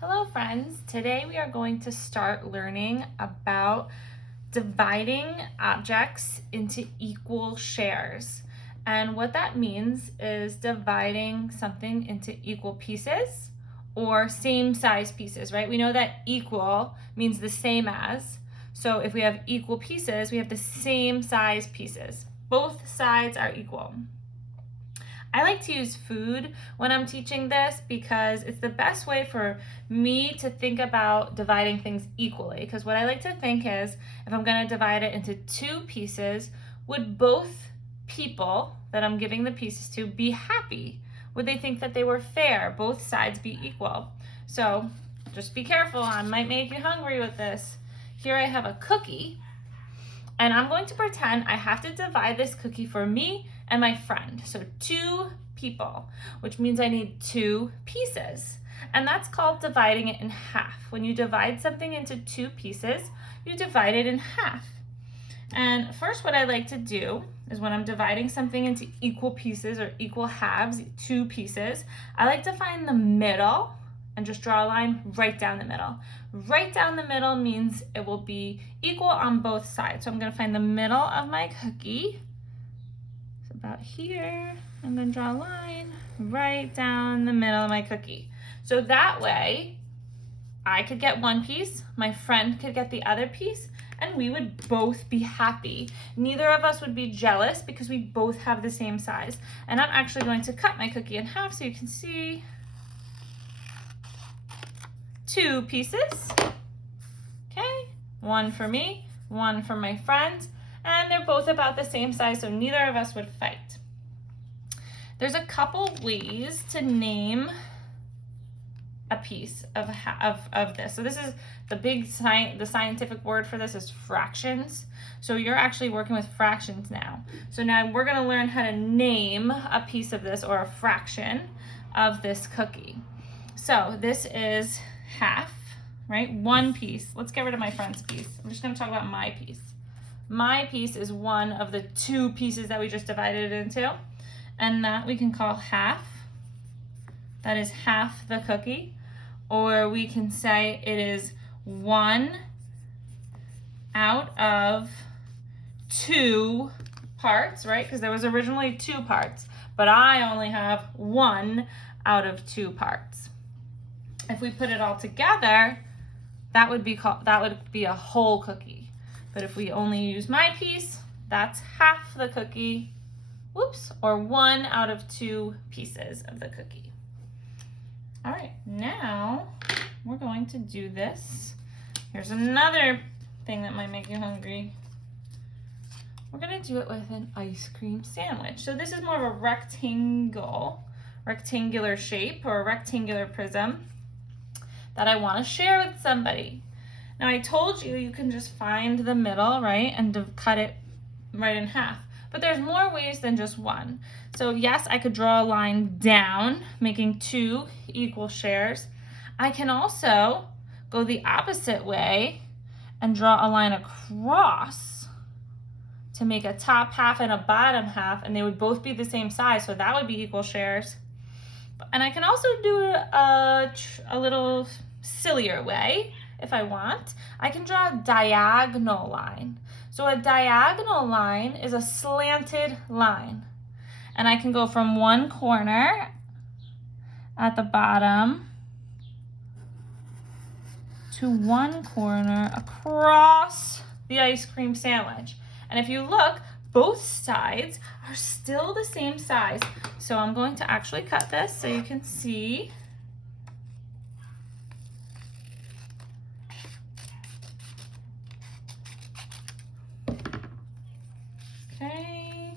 Hello friends, today we are going to start learning about dividing objects into equal shares. And what that means is dividing something into equal pieces or same size pieces, right? We know that equal means the same as. So if we have equal pieces, we have the same size pieces. Both sides are equal. I like to use food when I'm teaching this because it's the best way for me to think about dividing things equally. Because what I like to think is, if I'm going to divide it into two pieces, would both people that I'm giving the pieces to be happy? Would they think that they were fair? Both sides be equal. So just be careful, I might make you hungry with this. Here I have a cookie, and I'm going to pretend I have to divide this cookie for me and my friend. So 2 people, which means I need 2 pieces. And that's called dividing it in half. When you divide something into 2 pieces, you divide it in half. And first, what I like to do is when I'm dividing something into equal pieces or equal halves, 2 pieces, I like to find the middle and just draw a line right down the middle. Right down the middle means it will be equal on both sides. So I'm going to find the middle of my cookie. It's about here. I'm going to draw a line right down the middle of my cookie. So that way, I could get one piece, my friend could get the other piece, and we would both be happy. Neither of us would be jealous because we both have the same size. And I'm actually going to cut my cookie in half so you can see 2 pieces. Okay, one for me, one for my friend, and they're both about the same size, so neither of us would fight. There's a couple ways to name a piece of this. So this is the scientific word for this is fractions. So you're actually working with fractions now. So now we're going to learn how to name a piece of this or a fraction of this cookie. So this is half, right? One piece. Let's get rid of my friend's piece. I'm just going to talk about my piece. My piece is one of the 2 pieces that we just divided it into, and that we can call half. That is half the cookie. Or we can say it is 1 out of 2 parts, right? Because there was originally 2 parts, but I only have 1 out of 2 parts. If we put it all together, that would be a whole cookie. But if we only use my piece, that's half the cookie, or 1 out of 2 pieces of the cookie. All right, now we're going to do this. Here's another thing that might make you hungry. We're gonna do it with an ice cream sandwich. So this is more of a rectangular shape or a rectangular prism that I want to share with somebody. Now I told you you can just find the middle, right, and cut it right in half. But there's more ways than just one. So yes, I could draw a line down, making 2 equal shares. I can also go the opposite way and draw a line across to make a top half and a bottom half, and they would both be the same size, so that would be equal shares. And I can also do a little sillier way if I want. I can draw a diagonal line. So a diagonal line is a slanted line. And I can go from one corner at the bottom to one corner across the ice cream sandwich. And if you look, both sides are still the same size. So I'm going to actually cut this so you can see. Okay.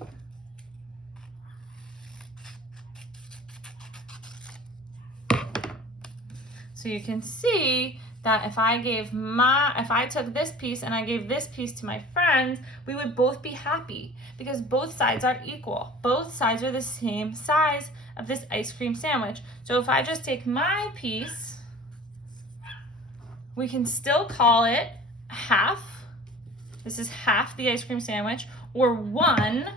So you can see that if I took this piece and I gave this piece to my friend, we would both be happy because both sides are equal. Both sides are the same size of this ice cream sandwich. So if I just take my piece, we can still call it half. This is half the ice cream sandwich, or 1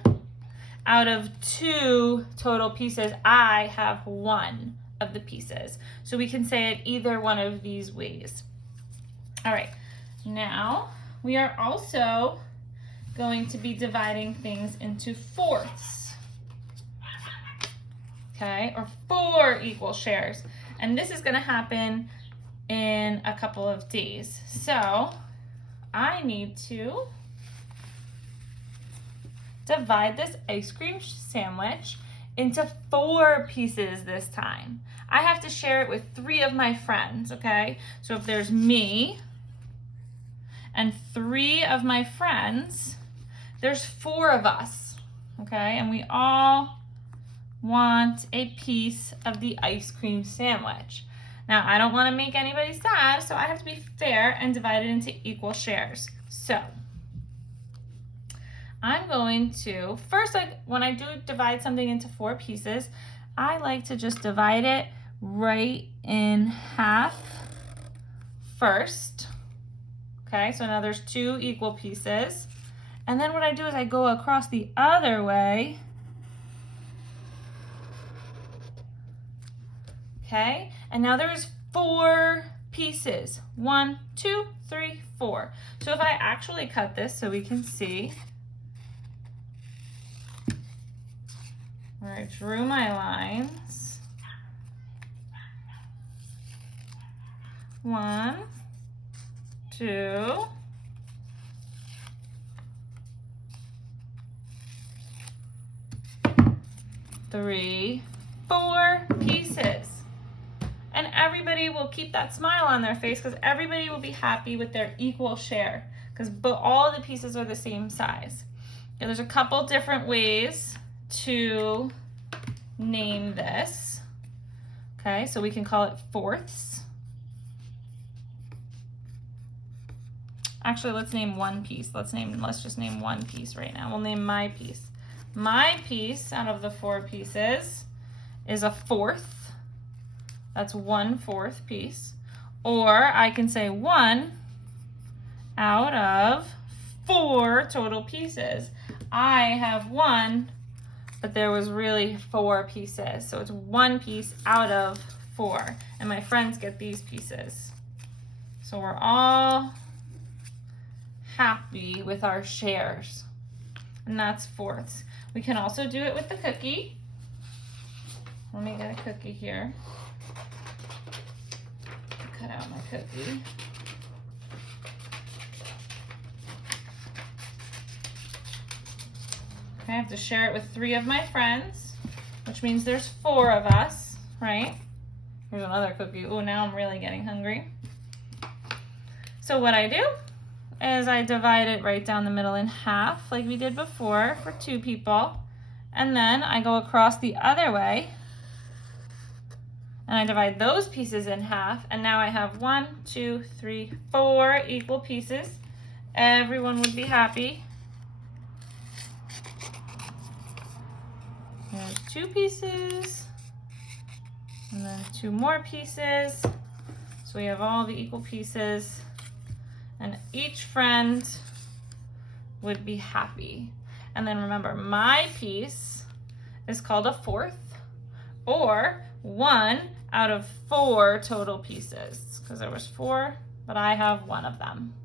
out of 2 total pieces. I have 1 of the pieces. So we can say it either one of these ways. All right, now we are also going to be dividing things into fourths, okay, or 4 equal shares. And this is going to happen in a couple of days. So I need to divide this ice cream sandwich into 4 pieces this time. I have to share it with 3 of my friends, okay? So if there's me and 3 of my friends, there's 4 of us, okay? And we all want a piece of the ice cream sandwich. Now, I don't want to make anybody sad, so I have to be fair and divide it into equal shares. So I'm going to, first, when I do divide something into 4 pieces, I like to just divide it right in half first. Okay, so now there's 2 equal pieces. And then what I do is I go across the other way. Okay, and now there's 4 pieces. 1, 2, 3, 4. So if I actually cut this so we can see, where I drew my lines. 1, 2, 3, 4 pieces. And everybody will keep that smile on their face because everybody will be happy with their equal share because all the pieces are the same size. Now, there's a couple different ways to name this. Okay, so we can call it fourths. Actually, let's name one piece. Let's just name one piece right now. We'll name my piece. My piece out of the 4 pieces is a fourth. That's 1/4 piece. Or I can say 1 out of 4 total pieces. I have 1, but there was really 4 pieces. So it's 1 piece out of 4. And my friends get these pieces. So we're all happy with our shares. And that's fourths. We can also do it with the cookie. Let me get a cookie here. Cut out my cookie. I have to share it with 3 of my friends, which means there's 4 of us, right? Here's another cookie. Oh, now I'm really getting hungry. So what I do is I divide it right down the middle in half, like we did before for 2 people. And then I go across the other way and I divide those pieces in half. And now I have 1, 2, 3, 4 equal pieces. Everyone would be happy. There's 2 pieces, and then 2 more pieces. So we have all the equal pieces, and each friend would be happy. And then remember, my piece is called a fourth, or 1 out of 4 total pieces, because there was 4, but I have 1 of them.